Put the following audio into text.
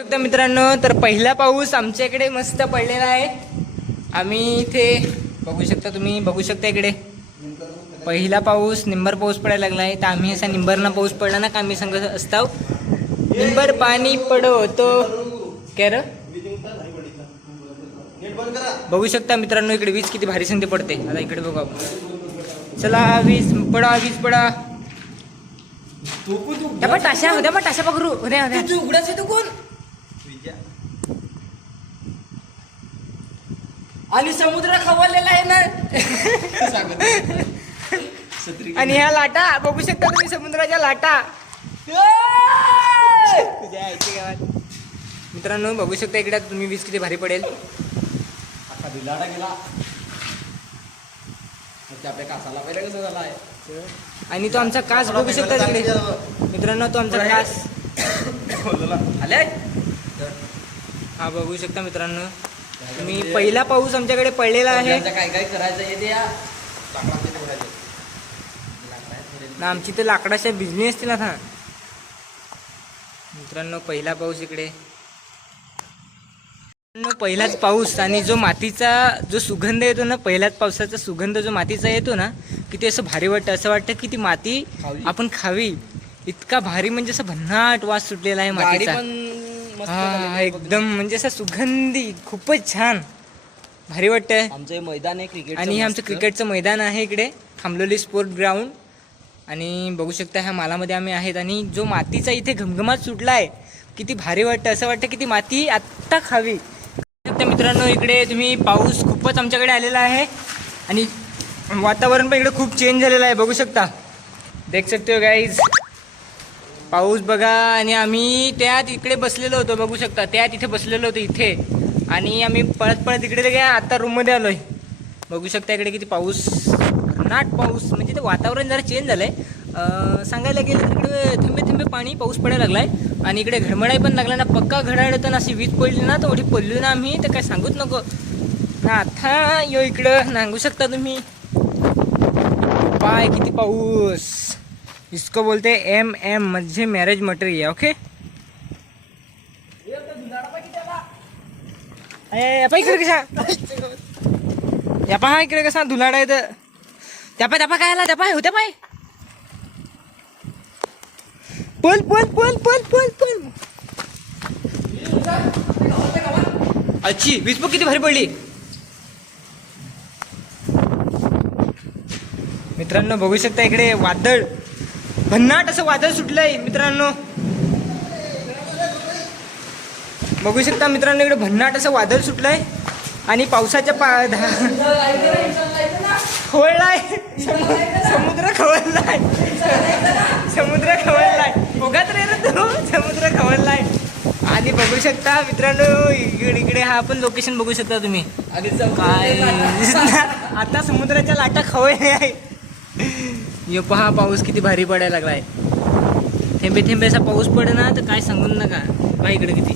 शकता मित्रांनो तर पहिला पाऊस आमच्या इकडे मस्त पडलेला आहे. आम्ही इथे बघू शकता तुम्ही बघू शकता इकडे. पहिला पाऊस निंबर पाऊस पडायला लागला आहे. तर आम्ही असा निंबरना पाऊस पडला ना का आम्ही सांगत असताव. निंबर पाणी पडवतो. काय र? बघू शकता मित्रांनो इकडे वीज किती भारी संधी पडते. आता इकडे बघू आपण. चला वीज पडा वीज पडा. टाशा उद्या पण टाशा पकडू. उद्या उद्या. तो कोण? आणि समुद्र खवळलेला आहे ना. आणि ह्या लाटा बघू शकता तुम्ही समुद्राच्या लाटा. तुझ्या आईच्या गावात. मित्रांनो बघू शकता इकडे आता तुम्ही वीज किती भारी पडेल. भिलाडा गेला. आपल्या कासाला कसं झाला आहे आणि तो आमचा कास बघू शकता तिकडे. मित्रांनो तो आमचा कास. आले? हा बघू शकता मित्रांनो. तुम्ही पहिला पाऊस आमच्याकडे पडलेला आहे. काय काय करायचं हे ते या ना आमची तर लाकडाच्या बिझनेस असतील आता. मित्रांनो पहिला पाऊस इकडे. पहिलाच पाऊस आणि जो मातीचा जो सुगंध येतो ना पहिल्याच पावसाचा सुगंध जो मातीचा येतो ना की ते असं भारी वाटतं. असं वाटतं की ती माती. आपण खावी. इतका भारी म्हणजे असं भन्नाट वास सुटलेला आहे मातीचा. हा. एकदम म्हणजे असं सुगंधी खूपच छान. भारी वाटतंय. आमचं हे मैदान आहे क्रिकेट आणि हे आमचं क्रिकेटचं मैदान आहे इकडे खांबलोली स्पोर्ट ग्राउंड. आणि बघू शकता ह्या मालामध्ये आम्ही आहेत. आणि जो मातीचा इथे घमघमाट सुटला आहे किती भारी वाटतं असं वाटतं की ती माती आत्ता खावी. तर मित्रांनो इकडे तुम्ही पाऊस खूपच आमच्याकडे आलेला आहे. आणि वातावरण पण इकडे खूप चेंज झालेलं आहे बघू शकता. देख शकते गाईज पाऊस बघा आणि आम्ही त्यात इकडे बसलेलो होतो बघू शकता. त्यात इथे बसलेलो होतो इथे. आणि आम्ही पळत पळत इकडे काय आता रूममध्ये आलोय. बघू शकता इकडे किती पाऊस नाट पाऊस. म्हणजे ते वातावरण जरा चेंज झालंय. आहे सांगायला गेलं तर इकडे थेंबे पाणी पाऊस पडायला लागलाय. आणि इकडे घडमडाई पण लागला ना पक्का घडाळ तर अशी वीज पडली ना तर पडली ना आम्ही तर काय सांगूच नको. ना आता यो इकडं नांगू शकता तुम्ही. पाय किती पाऊस. इसको बोलते एम एम म्हणजे मॅरेज मटेरियल ओके या इकडे कसा या पहा इकडे कसा धुलाडा आहे तर त्या पाय त्या काय आला त्या पाय होत्या पाय पल पल पल पल पल पल। अच्छी वीज किती भारी पडली मित्रांनो बघू शकता इकडे वादळ। भन्नाट असं वादळ सुटलंय मित्रांनो. बघू शकता मित्रांनो इकडे भन्नाट असं वादळ सुटलंय आणि पावसाच्या पा खवळलाय. सम- समुद्र खवळलाय. समुद्र खवळलाय. उगाच रे तो समुद्र खवळलाय. आणि बघू शकता मित्रांनो इकडे इकडे हा पण लोकेशन बघू शकता तुम्ही. काय? आता समुद्राच्या लाटा खवळले आहे यो पहा पाऊस किती भारी पडायला लागलाय. थेंबे थेंबे असा पाऊस पडे ना तर काय सांगून नका. पहा इकडे किती.